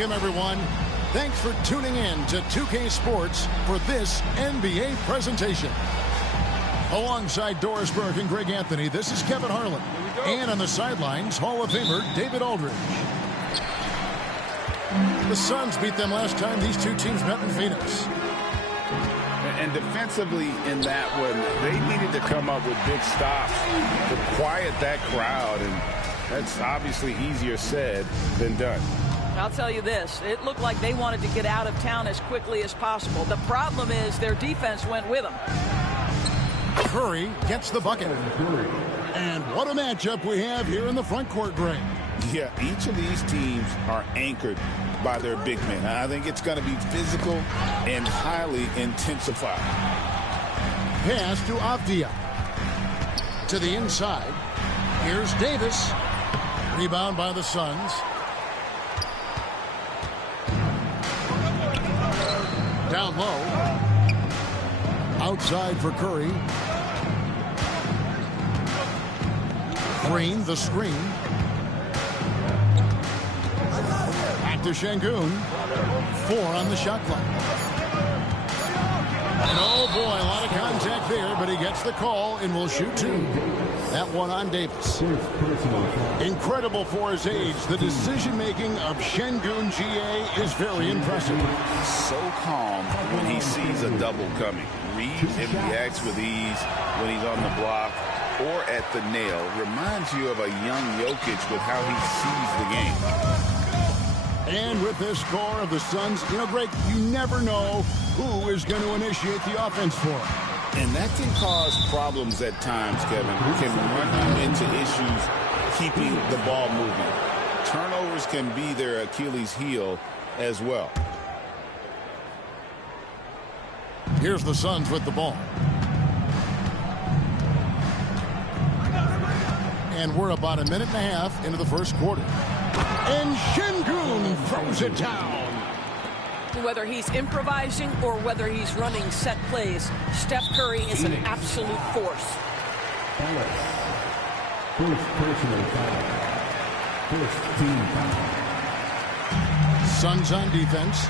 Welcome, everyone. Thanks for tuning in to 2K Sports for this NBA presentation. Alongside Doris Burke and Greg Anthony, this is Kevin Harlan. And on the sidelines, Hall of Famer David Aldridge. The Suns beat them last time these two teams met in Phoenix. And defensively in that one, they needed to come up with big stops to quiet that crowd. And that's obviously easier said than done. I'll tell you this, it looked like they wanted to get out of town as quickly as possible. The problem is their defense went with them. Curry gets the bucket. And what a matchup we have here in the front court, Greg. Yeah, each of these teams are anchored by their big men. I think it's going to be physical and highly intensified. Pass to Avdia. To the inside. Here's Davis. Rebound by the Suns. Down low. Outside for Curry. Green, the screen. Back to Şengün. 4 on the shot clock. And oh boy, a lot of contact there, but he gets the call and will shoot 2. That one on Davis. Incredible for his age. The decision-making of Şengün GA is very impressive. So calm when he sees a double coming. Reads and reacts with ease when he's on the block or at the nail. Reminds you of a young Jokic with how he sees the game. And with this score of the Suns, Greg, you never know who is going to initiate the offense for him. And that can cause problems at times, Kevin. Can run you into issues keeping the ball moving. Turnovers can be their Achilles heel as well. Here's the Suns with the ball. And we're about a minute and a half into the first quarter. And Şengün throws it down. Whether he's improvising or whether he's running set plays, Steph Curry is an absolute force. First personal foul. First team foul. Suns on defense.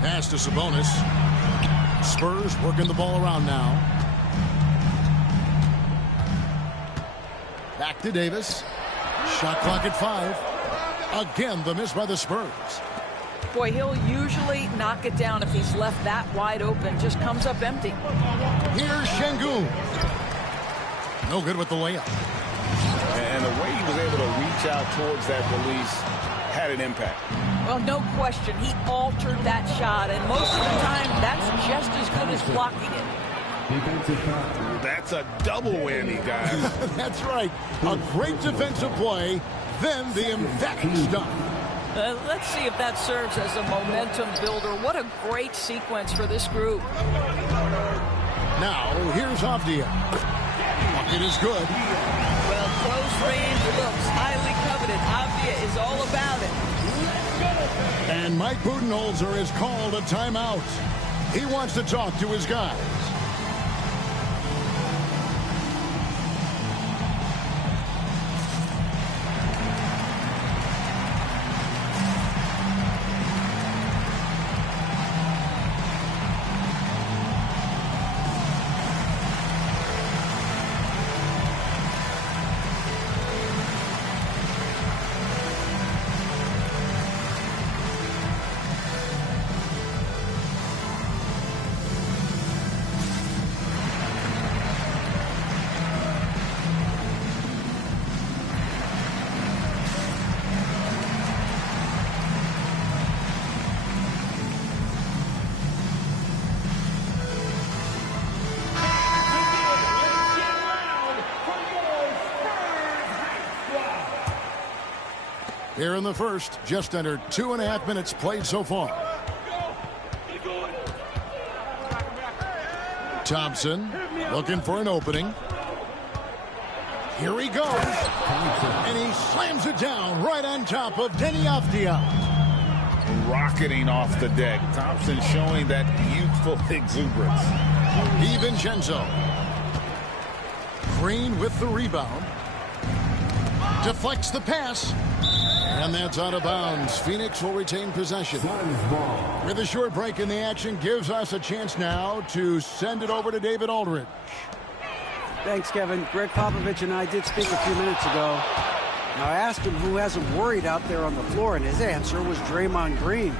Pass to Sabonis. Spurs working the ball around now. Back to Davis. Shot clock at 5. Again, the miss by the Spurs. Boy, he'll usually knock it down if he's left that wide open. Just comes up empty. Here's Şengün. No good with the layup. And the way he was able to reach out towards that release had an impact. Well, no question. He altered that shot, and most of the time, that's just as good as blocking it. That's a double whammy, guys. That's right. A great defensive play, then the emphatic stop. Let's see if that serves as a momentum builder. What a great sequence for this group. Now, here's Avdia. Bucket is good. Well, close range looks highly coveted. Avdia is all about it. And Mike Budenholzer has called a timeout. He wants to talk to his guys. Here in the first, just under 2.5 minutes played so far. Thompson looking for an opening. Here he goes. And he slams it down right on top of Deni Avdia. Rocketing off the deck. Thompson showing that youthful exuberance. DiVincenzo. Green with the rebound. Deflects the pass. And that's out of bounds. Phoenix will retain possession. With a short break in the action, gives us a chance now to send it over to David Aldridge. Thanks, Kevin. Greg Popovich and I did speak a few minutes ago. Now, I asked him who has him worried out there on the floor, and his answer was Draymond Green.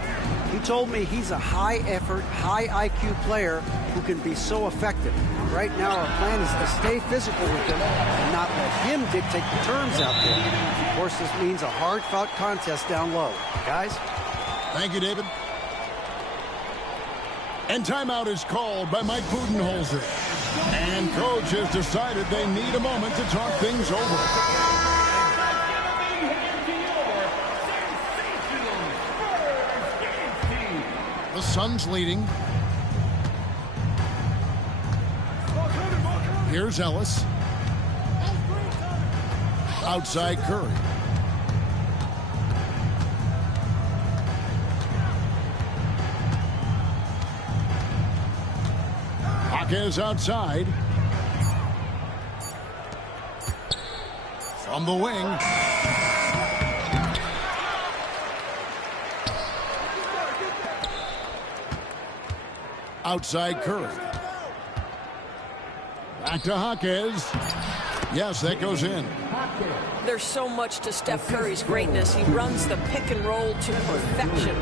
He told me he's a high-effort, high-IQ player who can be so effective. Right now, our plan is to stay physical with him and not let him dictate the terms out there. Of course, this means a hard-fought contest down low. Guys? Thank you, David. And timeout is called by Mike Budenholzer. And coach has decided they need a moment to talk things over. The Suns leading. Here's Ellis. Outside Curry. Hawkins outside. From the wing. Outside Curry. Back to Hawkins. Yes, that goes in. There's so much to Steph Curry's greatness. He runs the pick and roll to perfection.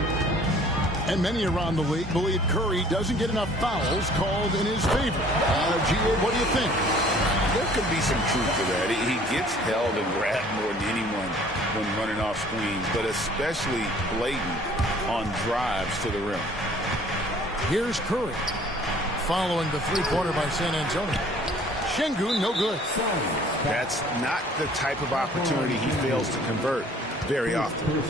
And many around the league believe Curry doesn't get enough fouls called in his favor. G.A., what do you think? There could be some truth to that. He gets held and grabbed more than anyone when running off screens, but especially blatant on drives to the rim. Here's Curry, following the three-pointer by San Antonio. Şengün, no good. That's not the type of opportunity he fails to convert very often.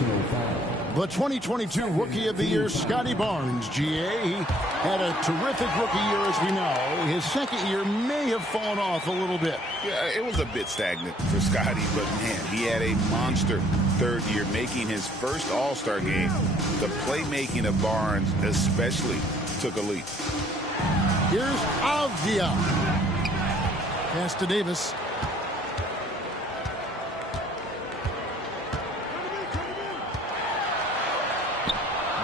The 2022 Rookie of the Year, Scotty Barnes, GA. He had a terrific rookie year, as we know. His second year may have fallen off a little bit. Yeah, it was a bit stagnant for Scotty, but man, he had a monster third year, making his first All-Star game. The playmaking of Barnes especially took a leap. Here's Avdia. Pass to Davis.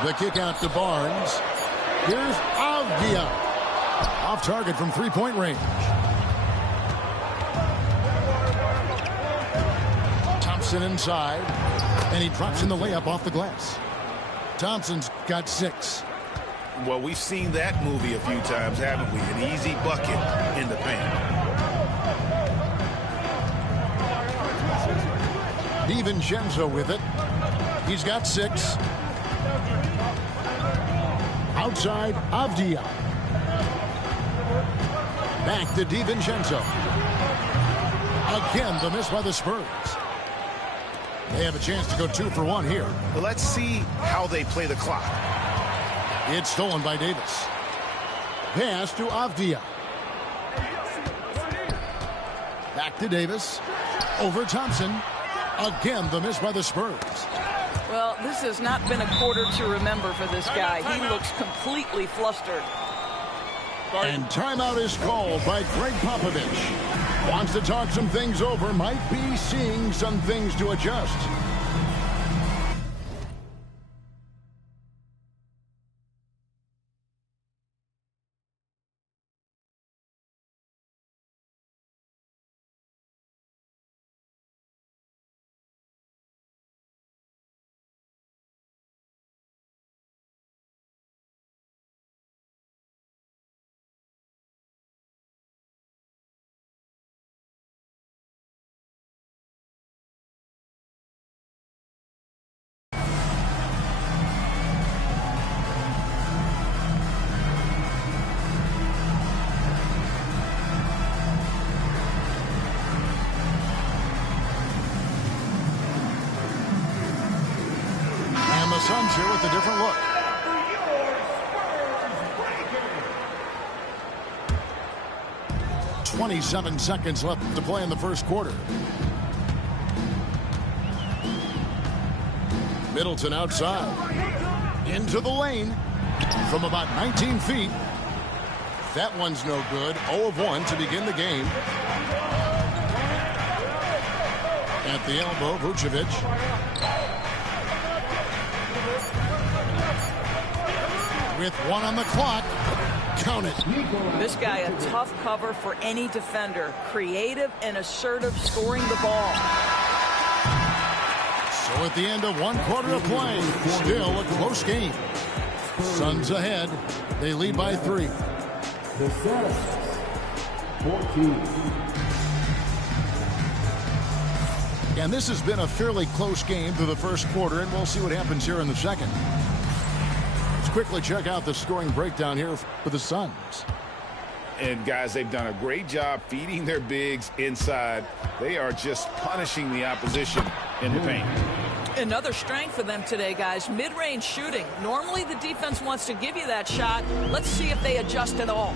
The kick out to Barnes. Here's Avdia. Off target from three-point range. Thompson inside. And he drops in the layup off the glass. Thompson's got 6. Well, we've seen that movie a few times, haven't we? An easy bucket in the paint. DiVincenzo with it. He's got 6. Outside, Avdia. Back to DiVincenzo. Again, the miss by the Spurs. They have a chance to go 2 for 1 here. But let's see how they play the clock. It's stolen by Davis. Pass to Avdia. Back to Davis. Over Thompson. Again, the miss by the Spurs. Well, this has not been a quarter to remember for this guy. He looks completely flustered. And timeout is called by Greg Popovich. Wants to talk some things over. Might be seeing some things to adjust. The Suns here with a different look. "27 seconds left to play in the first quarter. Middleton outside. Into the lane from about 19 feet. That one's no good. 0 of 1 to begin the game. At the elbow, Vucevic. With one on the clock. Count it. This guy, a tough cover for any defender. Creative and assertive scoring the ball. So at the end of one quarter of play, still a close game. Suns ahead. They lead by 3. The Suns, 14. And this has been a fairly close game through the first quarter, and we'll see what happens here in the second. Let's quickly check out the scoring breakdown here for the Suns. And, guys, they've done a great job feeding their bigs inside. They are just punishing the opposition in the paint. Another strength for them today, guys, mid-range shooting. Normally the defense wants to give you that shot. Let's see if they adjust at all.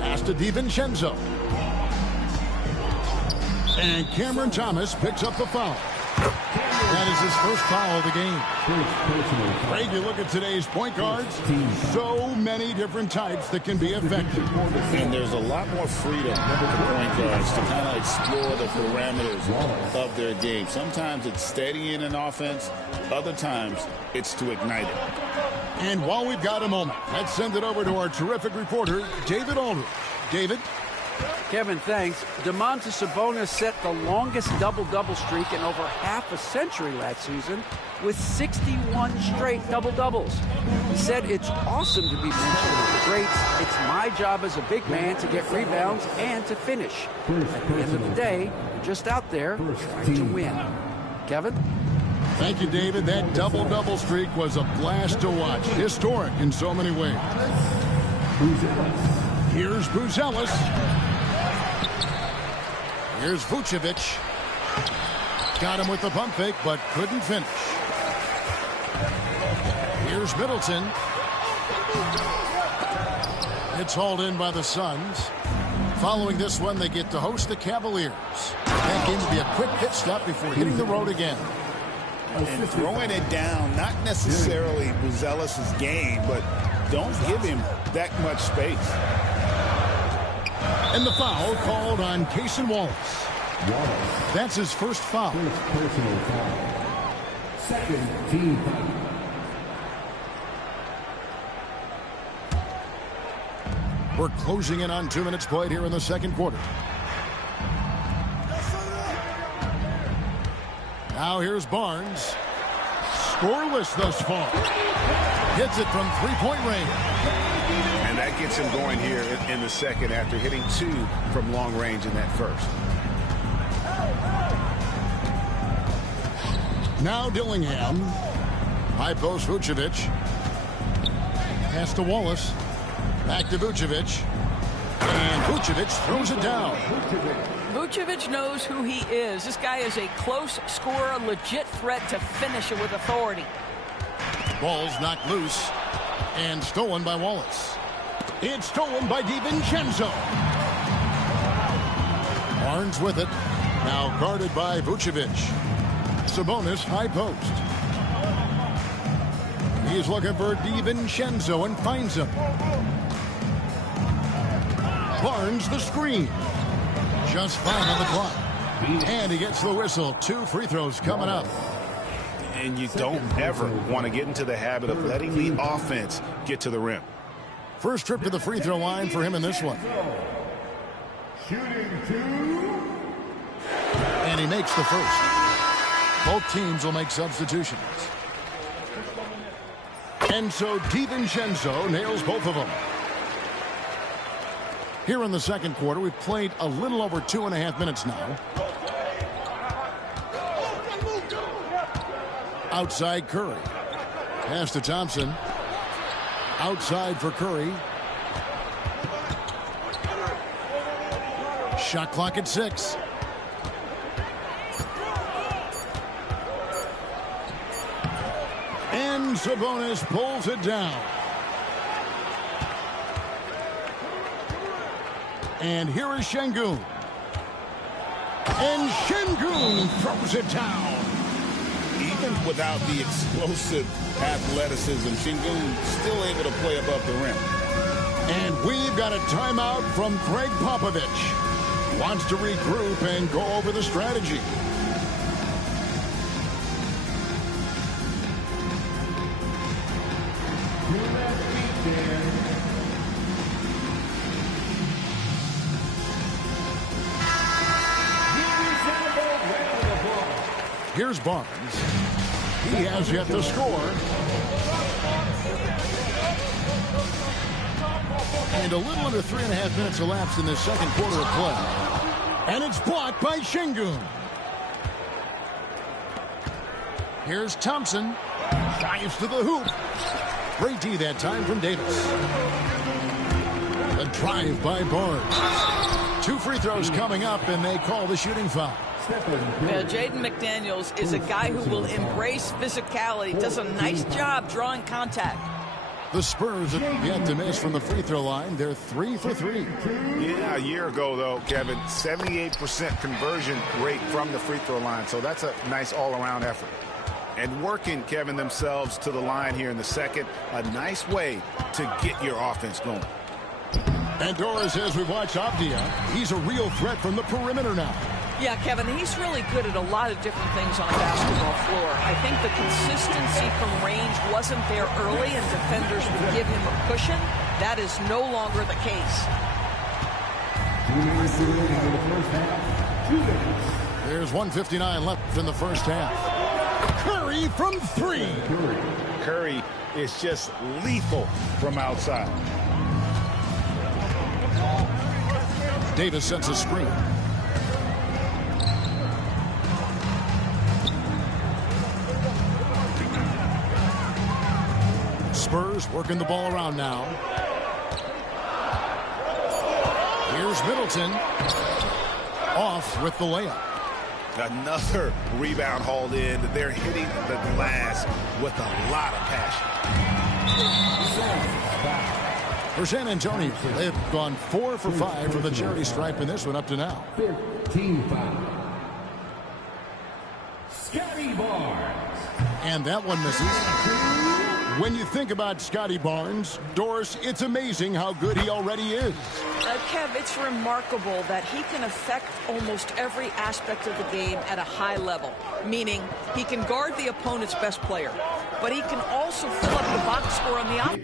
Pass to DiVincenzo. And Cameron Thomas picks up the foul. That is his first foul of the game. Greg, you look at today's point guards, so many different types that can be effective. And there's a lot more freedom for point guards to kind of explore the parameters of their game. Sometimes it's steadying an offense. Other times it's to ignite it. And while we've got a moment, let's send it over to our terrific reporter, David Aldridge. David? Kevin, thanks. Domantas Sabonis set the longest double-double streak in over half a century last season with 61 straight double-doubles. He said, it's awesome to be mentioned with the greats. It's my job as a big man to get rebounds and to finish. At the end of the day, you're just out there trying to win. Kevin? Thank you, David. That double-double streak was a blast to watch. Historic in so many ways. Here's Buzelis. Here's Vucevic. Got him with the pump fake, but couldn't finish. Here's Middleton. It's hauled in by the Suns. Following this one, they get to host the Cavaliers. That game will be a quick pit stop before hitting the road again. And throwing it down, not necessarily Buzelis' game, but don't give him that much space. And the foul called on Cason Wallace. That's his first foul. Personal foul. Second team foul. We're closing in on 2 minutes played here in the second quarter. Now here's Barnes. Scoreless thus far. Hits it from three-point range. And that gets him going here in the second after hitting 2 from long range in that first. Now Dillingham. High post Vucevic. Pass to Wallace. Back to Vucevic. And Vucevic throws it down. Vucevic knows who he is. This guy is a close scorer, a legit threat to finish it with authority. Ball's knocked loose and stolen by Wallace. It's stolen by DiVincenzo. Barnes with it. Now guarded by Vucevic. Sabonis high post. He's looking for DiVincenzo and finds him. Barnes the screen. Just 5 on the clock. And he gets the whistle. 2 free throws coming up. And you don't ever want to get into the habit of letting the offense get to the rim. First trip to the free throw line for him in this one. Shooting 2. And he makes the first. Both teams will make substitutions. And so DiVincenzo nails both of them. Here in the second quarter, we've played a little over 2.5 minutes now. Outside Curry. Pass to Thompson. Outside for Curry. Shot clock at 6. And Sabonis pulls it down. And here is Şengün. And Şengün throws it down. Even without the explosive athleticism, Şengün still able to play above the rim. And we've got a timeout from Greg Popovich. Wants to regroup and go over the strategy. Here's Barnes. He has yet to score. And a little under 3.5 minutes elapsed in this second quarter of play. And it's blocked by Şengün. Here's Thompson. Drives to the hoop. Great D that time from Davis. A drive by Barnes. 2 free throws coming up, and they call the shooting foul. Jaden McDaniels is a guy who will embrace physicality. Does a nice job drawing contact. The Spurs have yet to miss from the free throw line. They're 3 for 3. Yeah, a year ago, though, Kevin, 78% conversion rate from the free throw line. So that's a nice all-around effort. And working, Kevin, themselves to the line here in the second. A nice way to get your offense going. And Dora says we've watched Avdia. He's a real threat from the perimeter now. Yeah, Kevin, he's really good at a lot of different things on a basketball floor. I think the consistency from range wasn't there early, and defenders would give him a cushion. That is no longer the case. There's 1:59 left in the first half. Curry from 3. Curry is just lethal from outside. Davis sets a screen. Spurs working the ball around now. Here's Middleton. Off with the layup. Another rebound hauled in. They're hitting the glass with a lot of passion. For San Antonio, they've gone 4 for 5 from the charity stripe in this one up to now. 15 foul. Scotty Barnes. And that one misses. When you think about Scotty Barnes, Doris, it's amazing how good he already is. Kev, it's remarkable that he can affect almost every aspect of the game at a high level, meaning he can guard the opponent's best player, but he can also fill up the box score on the offense.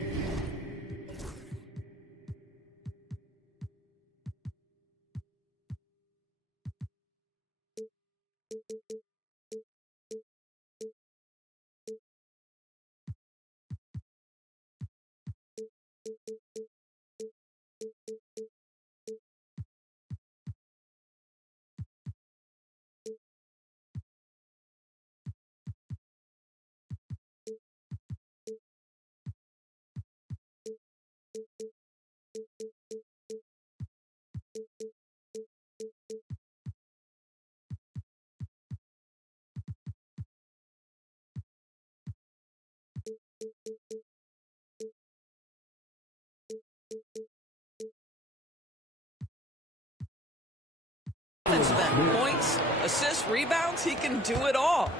Points, assists, rebounds, he can do it all.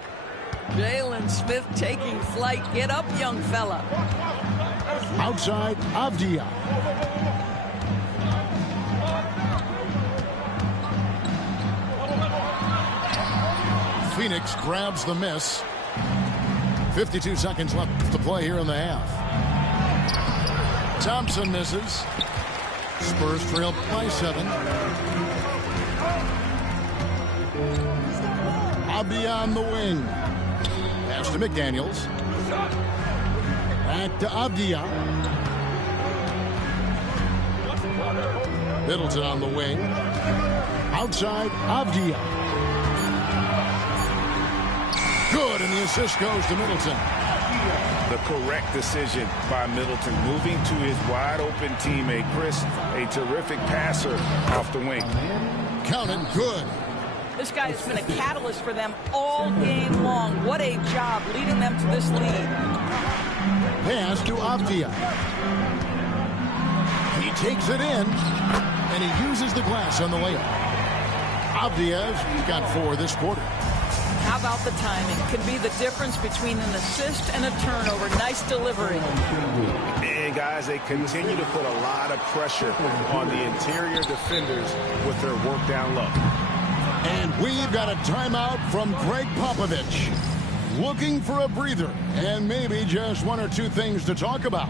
Jalen Smith taking flight. Get up, young fella. Outside, Avdia. Phoenix grabs the miss. 52 seconds left to play here in the half. Thompson misses. Spurs trail by 7. Avdia on the wing. Pass to McDaniels. Back to Avdia. Middleton on the wing. Outside, Avdia. Good, and the assist goes to Middleton. The correct decision by Middleton, moving to his wide-open teammate, Chris, a terrific passer off the wing. Counted, good. This guy has been a catalyst for them all game long. What a job leading them to this lead. Pass to Avdia. He takes it in, and he uses the glass on the layup. Avdia's got 4 this quarter. How about the timing? Can be the difference between an assist and a turnover. Nice delivery. And guys, they continue to put a lot of pressure on the interior defenders with their work down low. And we've got a timeout from Greg Popovich. Looking for a breather and maybe just 1 or 2 things to talk about.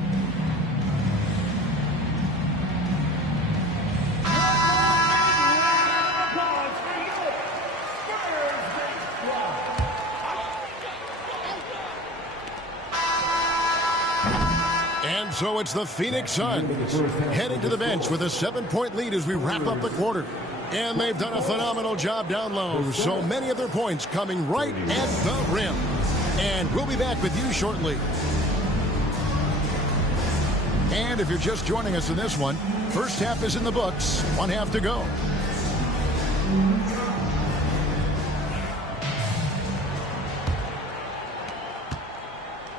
So it's the Phoenix Suns heading to the bench with a 7-point lead as we wrap up the quarter. And they've done a phenomenal job down low. So many of their points coming right at the rim. And we'll be back with you shortly. And if you're just joining us in this one, first half is in the books. 1 half to go.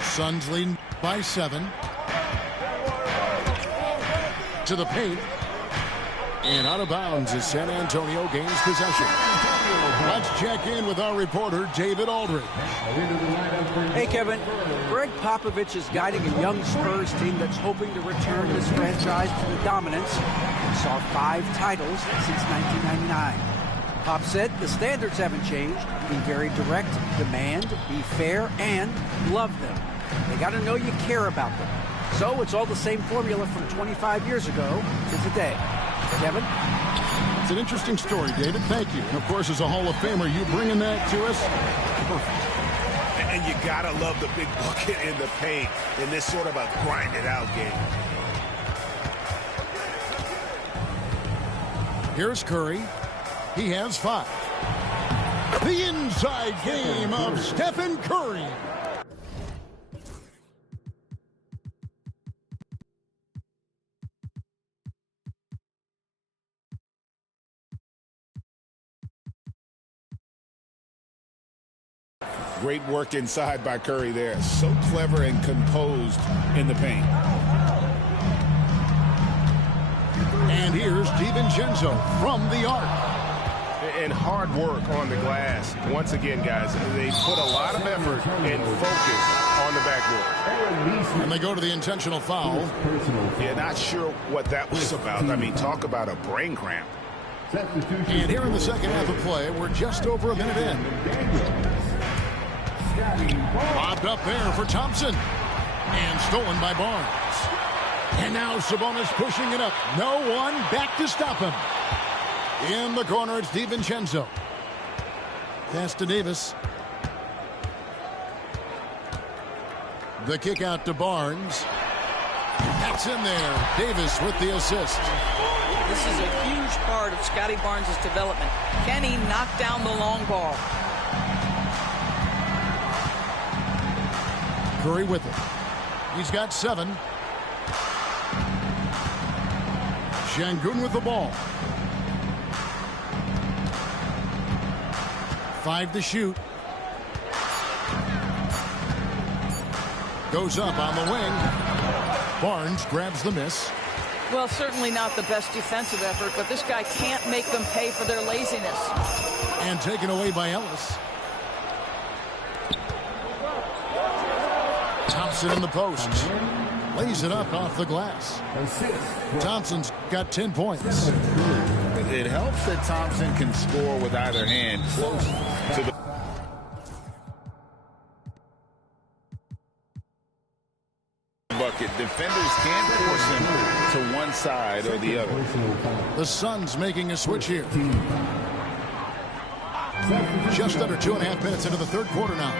Suns leading by 7. To the paint. And out of bounds as San Antonio gains possession. Let's check in with our reporter, David Aldridge. Hey, Kevin. Greg Popovich is guiding a young Spurs team that's hoping to return this franchise to the dominance. We saw 5 titles since 1999. Pop said the standards haven't changed. Be very direct, demand, be fair, and love them. They got to know you care about them. So it's all the same formula from 25 years ago to today. Kevin? It's an interesting story, David. Thank you. And, of course, as a Hall of Famer, you bringing that to us? Perfect. And you got to love the big bucket in the paint in this sort of a grind-it-out game. Here's Curry. He has 5. The inside game of Stephen Curry. Great work inside by Curry there. So clever and composed in the paint. And here's DiVincenzo from the arc. And hard work on the glass. Once again, guys, they put a lot of effort and focus on the backboard. And they go to the intentional foul. Yeah, not sure what that was about. I mean, talk about a brain cramp. And here in the second half of play, we're just over a minute in. Lobbed up there for Thompson. And stolen by Barnes. And now Sabonis pushing it up. No one back to stop him. In the corner, it's DiVincenzo. Pass to Davis. The kick out to Barnes. That's in there. Davis with the assist. This is a huge part of Scotty Barnes' development. Can he knock down the long ball? Curry with it. He's got 7. Şengün with the ball. 5 to shoot. Goes up on the wing. Barnes grabs the miss. Well, certainly not the best defensive effort, but this guy can't make them pay for their laziness. And taken away by Ellis. Thompson in the post. Lays it up off the glass. Thompson's got 10 points. It helps that Thompson can score with either hand close to the bucket. Defenders can't force him to one side or the other. The Suns making a switch here. Just under 2.5 minutes into the third quarter now.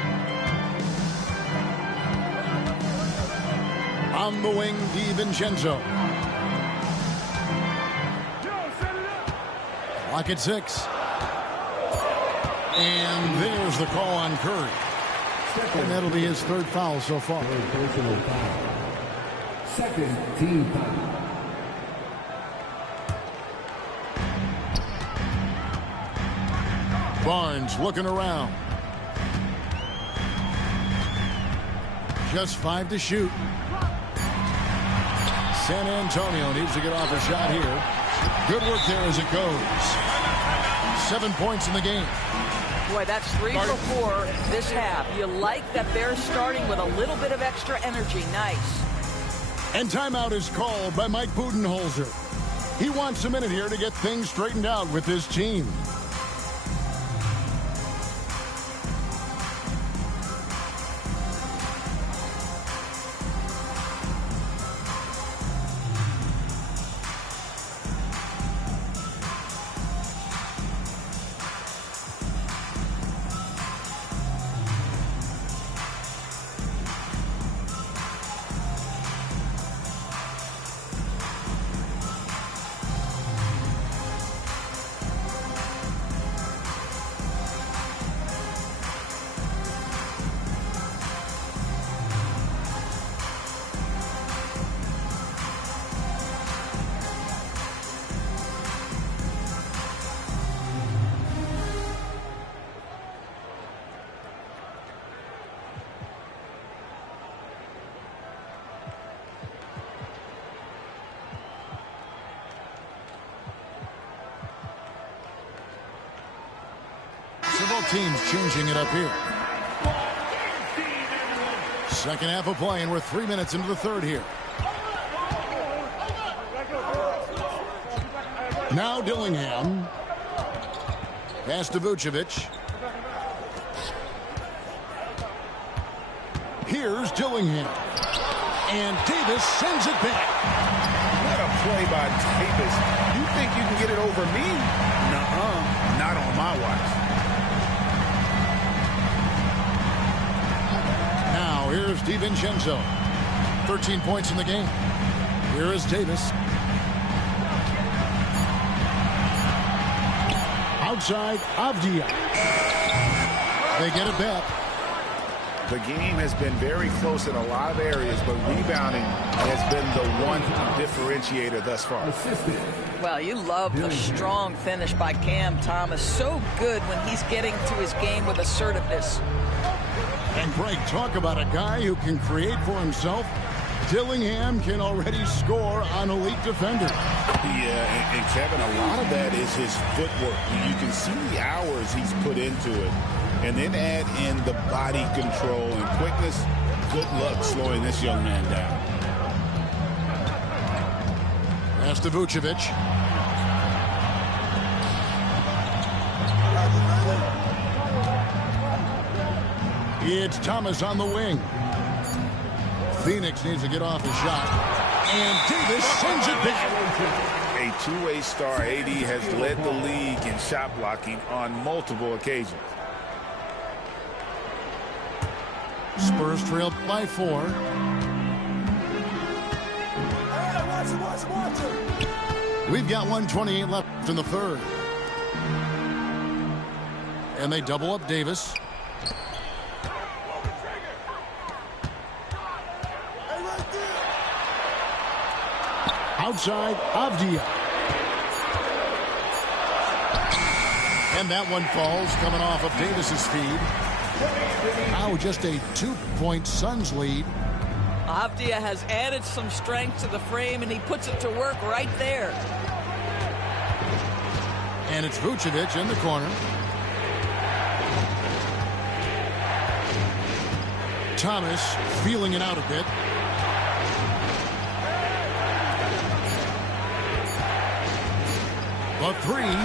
On the wing, DiVincenzo. Lock at 6. And there's the call on Curry. And that'll be his 3rd foul so far. Second team foul. Barnes looking around. Just 5 to shoot. San Antonio needs to get off a shot here. Good work there as it goes. 7 points in the game. Boy, that's 3 for 4 this half. You like that they're starting with a little bit of extra energy. Nice. And timeout is called by Mike Budenholzer. He wants a minute here to get things straightened out with his team. both teams changing it up here. Second half of play, and we're 3 minutes into the third here. Now Dillingham. Pass to Vucevic. Here's Dillingham. And Davis sends it back. What a play by Davis. You think you can get it over me? Nuh-uh. Not on my watch. Now here's DiVincenzo. 13 points in the game. Here is Davis. Outside, Avdia. They get it back. The game has been very close in a lot of areas, but rebounding has been the one differentiator thus far. Well, you love the strong finish by Cam Thomas. So good when he's getting to his game with assertiveness. And Greg, talk about a guy who can create for himself. Dillingham can already score on elite defenders. Yeah, and Kevin, a lot of that is his footwork. You can see the hours he's put into it. And then add in the body control and quickness. Good luck slowing this young man down. Pass to Vucevic. It's Thomas on the wing. Phoenix needs to get off the shot. And Davis sends it back. A two-way star, AD has led the league in shot blocking on multiple occasions. Spurs trail by 4. We've got 1:28 left in the third. And they double up Davis. Outside, Avdia. And that one falls, coming off of Davis's feed. Now just a 2-point Suns lead. Avdia has added some strength to the frame, and he puts it to work right there. And it's Vucevic in the corner. Thomas feeling it out a bit. The three.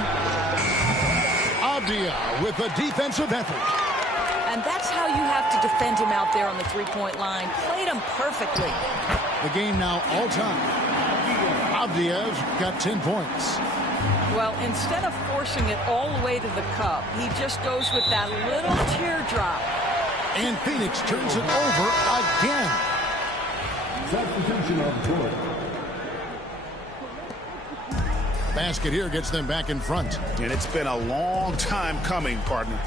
Avdia with a defensive effort. And that's how you have to defend him out there on the three-point line. Played him perfectly. The game now all-time. Avdia's got 10 points. Well, instead of forcing it all the way to the cup, he just goes with that little teardrop. And Phoenix turns it over again. Substitution on the court. Basket here gets them back in front. And it's been a long time coming, partner.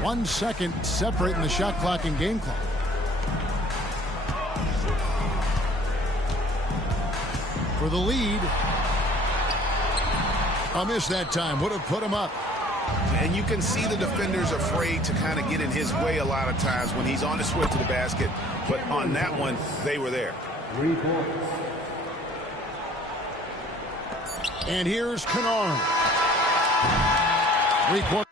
1 second separating the shot clock and game clock. For the lead. A miss that time. Would have put him up. And you can see the defenders afraid to kind of get in his way a lot of times when he's on his way to the basket. But on that one, they were there. 3 points. And here's Kennard. 3-quarter.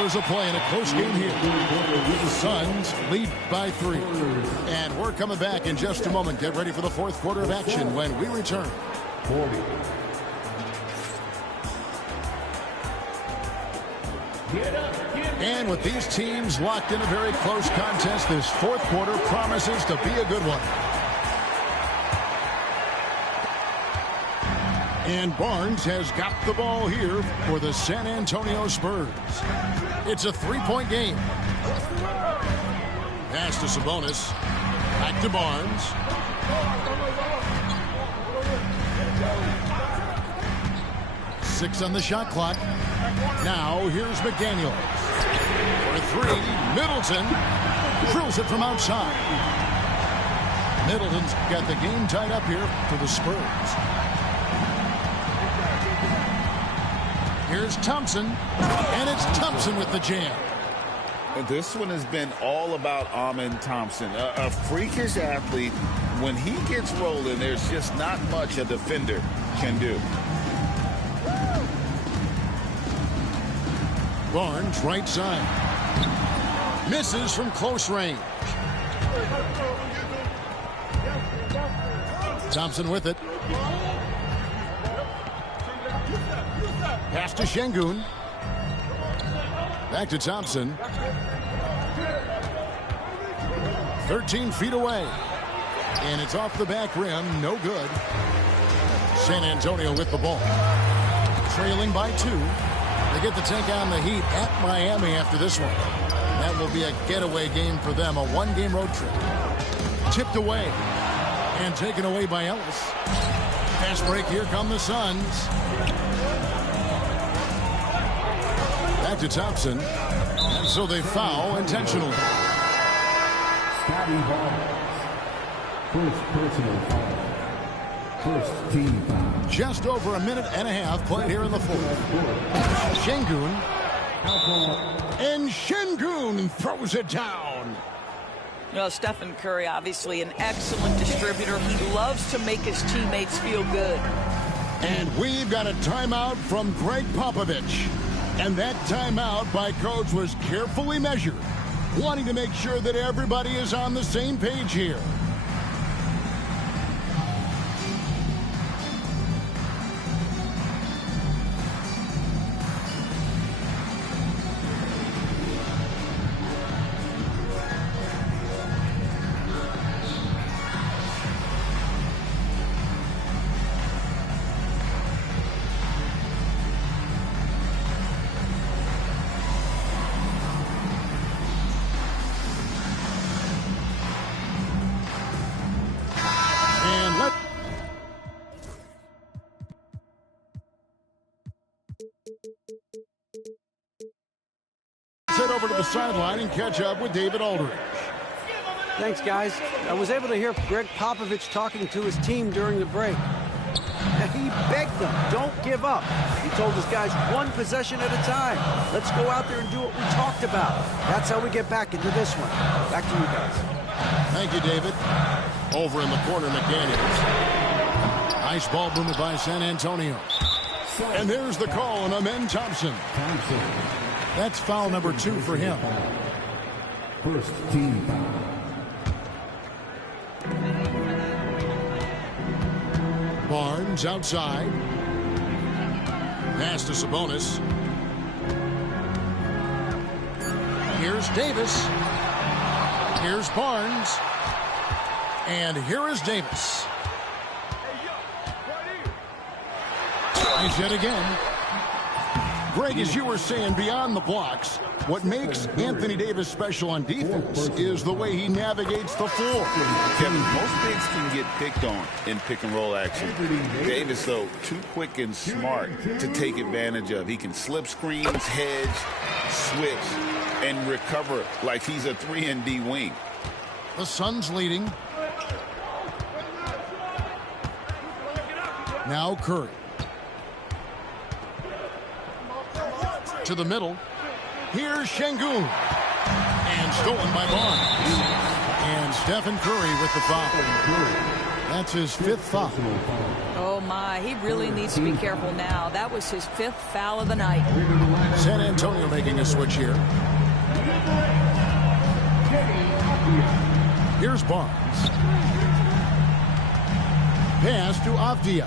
There's a play in a close game here. The Suns lead by 3. And we're coming back in just a moment. Get ready for the fourth quarter of action when we return. 40. And with these teams locked in a very close contest, this fourth quarter promises to be a good one. And Barnes has got the ball here for the San Antonio Spurs. It's a 3-point game. Pass to Sabonis. Back to Barnes. Six on the shot clock. Now here's McDaniels. For 3, Middleton drills it from outside. Middleton's got the game tied up here for the Spurs. Here's Thompson, and it's Thompson with the jam. This one has been all about Amen Thompson, a freakish athlete. When he gets rolling, there's just not much a defender can do. Barnes, right side. Misses from close range. Thompson with it. Pass to Şengün. Back to Thompson. 13 feet away. And it's off the back rim. No good. San Antonio with the ball. Trailing by 2. They get to take on the Heat at Miami after this one. That will be a getaway game for them, a one-game road trip. Tipped away and taken away by Ellis. Fast break, here come the Suns. Back to Thompson. And so they foul intentionally. Scotty Barnes. First personal foul. First team foul. Just over a minute and a half played here in the fourth. Şengün. And Şengün throws it down. You know, Stephen Curry, obviously an excellent distributor. He loves to make his teammates feel good. And we've got a timeout from Greg Popovich. And that timeout by Coach was carefully measured, wanting to make sure that everybody is on the same page here. Head over to the sideline and catch up with David Aldridge. Thanks, guys. I was able to hear Greg Popovich talking to his team during the break. And he begged them, don't give up. He told his guys, one possession at a time. Let's go out there and do what we talked about. That's how we get back into this one. Back to you guys. Thank you, David. Over in the corner, McDaniels. Nice ball movement by San Antonio. And there's the call on Amen Thompson. That's foul number 2 for him. First team foul. Barnes outside. Pass to Sabonis. Here's Davis. Here's Barnes. And here is Davis. Nice yet again. Greg, as you were saying, beyond the blocks, what makes Anthony Davis special on defense is the way he navigates the floor. Kevin, most bigs can get picked on in pick-and-roll action. Davis, though, too quick and smart to take advantage of. He can slip screens, hedge, switch, and recover like he's a 3-and-D wing. The Suns leading. Now Curry. To the middle. Here's Şengün. And stolen by Barnes. And Stephen Curry with the foul. That's his 5th foul. Oh, my. He really needs to be careful now. That was his 5th foul of the night. San Antonio making a switch here. Here's Barnes. Pass to Avdia.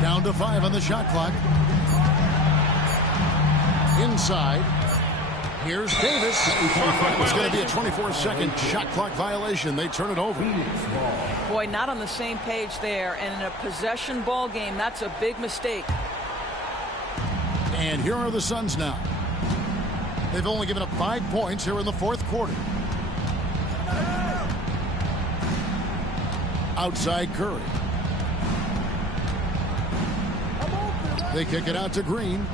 Down to 5 on the shot clock. Inside. Here's Davis. It's going to be a 24-second shot clock violation. They turn it over. Boy, not on the same page there. And in a possession ball game, that's a big mistake. And here are the Suns now. They've only given up 5 points here in the 4th quarter. Outside Curry. They kick it out to Green.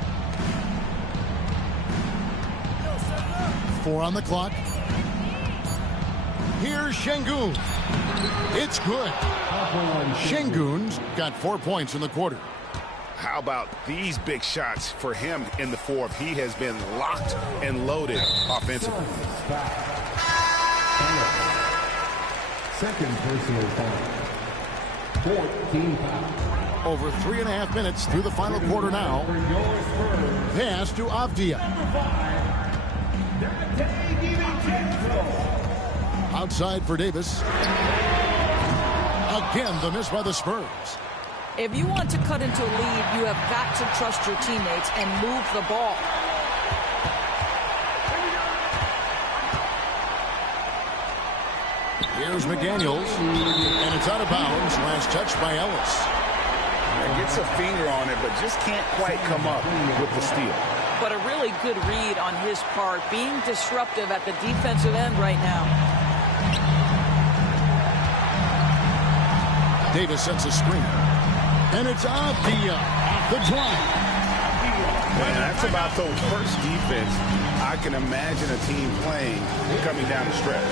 4 on the clock. Here's Şengün. It's good. Şengün's got 4 points in the quarter. How about these big shots for him in the fourth? He has been locked and loaded offensively. Second personal foul. 14 foul. Over 3.5 minutes through the final quarter now. Pass to Avdia. Outside for Davis. Again, the miss by the Spurs. If you want to cut into a lead, you have got to trust your teammates and move the ball. Here's McDaniels, and it's out of bounds. Last touch by Ellis. Gets a finger on it, but just can't quite come up with the steal. But a really good read on his part, being disruptive at the defensive end right now. Davis sets a screen. And it's Avdia off the drive. Man, that's about the worst defense I can imagine a team playing coming down the stretch.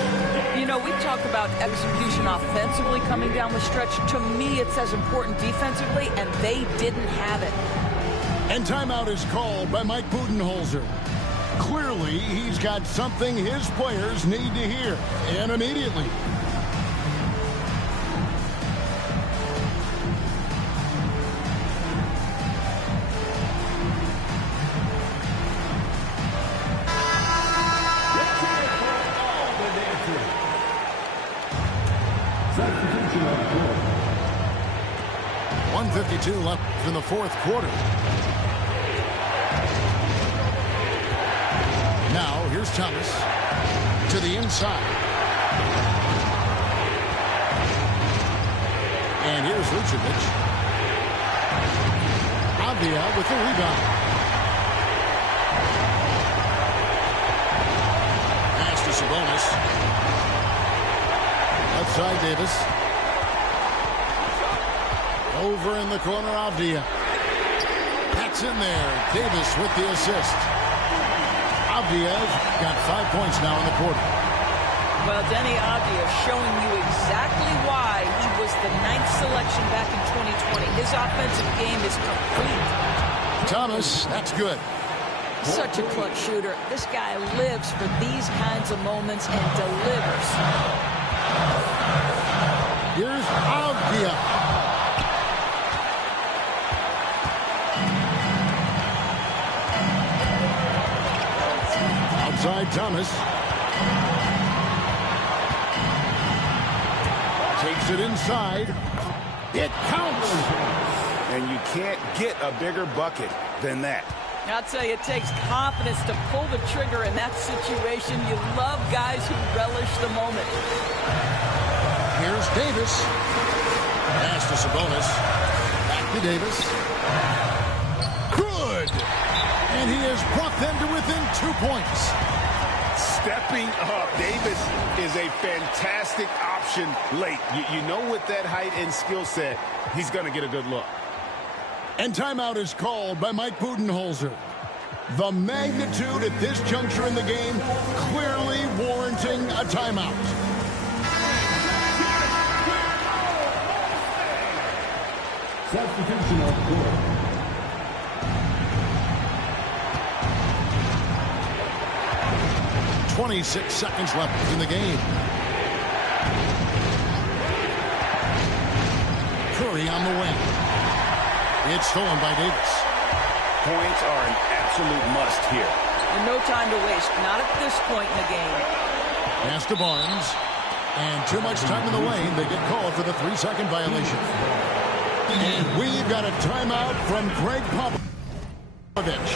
You know, we talk about execution offensively coming down the stretch. To me, it's as important defensively, and they didn't have it. And timeout is called by Mike Budenholzer. Clearly, he's got something his players need to hear, and immediately. Substitution on the court. 1:52 left in the fourth quarter. Now, here's Thomas to the inside. And here's Vucevic. Avdia with the rebound. Pass to Sabonis. Outside Davis. Over in the corner, Avdia. That's in there. Davis with the assist. Avdia's got 5 points now in the quarter. Well, Denny Avdia showing you exactly why he was the 9th selection back in 2020. His offensive game is complete. Thomas, that's good. Such a clutch shooter. This guy lives for these kinds of moments and delivers. Here's Avdia. Outside Thomas. Takes it inside. It counts. And you can't get a bigger bucket than that. I'll tell you, it takes confidence to pull the trigger in that situation. You love guys who relish the moment. Here's Davis. Pass to Sabonis. Back to Davis. Good. And he has brought them to within 2 points. Stepping up, Davis is a fantastic option late. You know, with that height and skill set, he's going to get a good look. And timeout is called by Mike Budenholzer. The magnitude at this juncture in the game clearly warranting a timeout. Substitution on the court. .26 seconds left in the game. Curry on the wing. It's stolen by Davis. Points are an absolute must here. And no time to waste. Not at this point in the game. Pass to Barnes. And too much time in the lane. They get called for the 3-second violation. And we've got a timeout from Greg Popovich.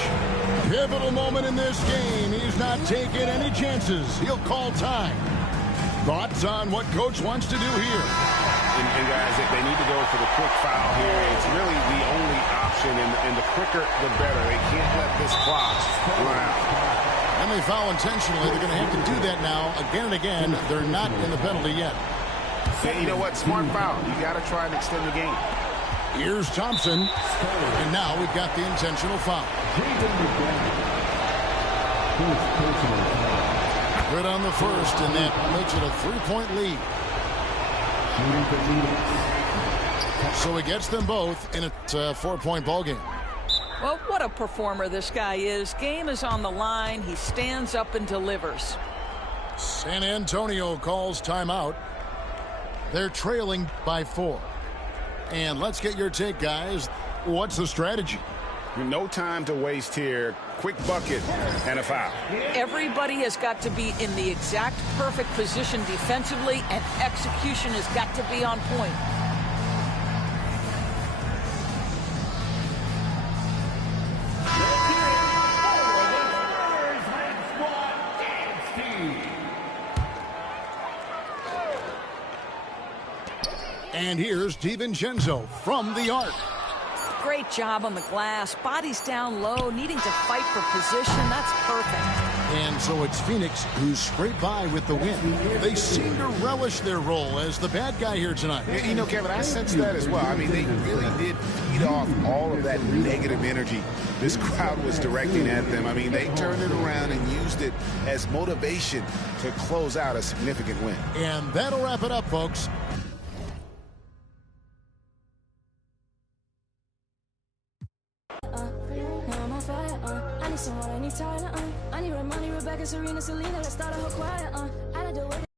Pivotal moment in this game. He's not taking any chances. He'll call time. Thoughts on what Coach wants to do here? And guys, they need to go for the quick foul here. It's really the only option, and the quicker, the better. They can't let this clock run out. And they foul intentionally. They're going to have to do that now again and again. They're not in the penalty yet. Yeah, you know what? Smart foul. You got to try and extend the game. Here's Thompson. And now we've got the intentional foul. Good on the first, and that makes it a 3-point lead. So he gets them both, and it's a 4-point ball game. Well, what a performer this guy is. Game is on the line. He stands up and delivers. San Antonio calls timeout. They're trailing by 4. And let's get your take, guys. What's the strategy? No time to waste here. Quick bucket and a foul. Everybody has got to be in the exact perfect position defensively, and execution has got to be on point. And here's DiVincenzo from the arc. Great job on the glass. Body's down low, needing to fight for position. That's perfect. And so it's Phoenix who scraped by with the win. They seem to relish their role as the bad guy here tonight. You know, Kevin, I sense that as well. I mean, they really did feed off all of that negative energy this crowd was directing at them. I mean, they turned it around and used it as motivation to close out a significant win. And that'll wrap it up, folks. I need someone, I need Tyler, I need Ramoni, Rebecca, Serena, Selena, let's start a whole choir,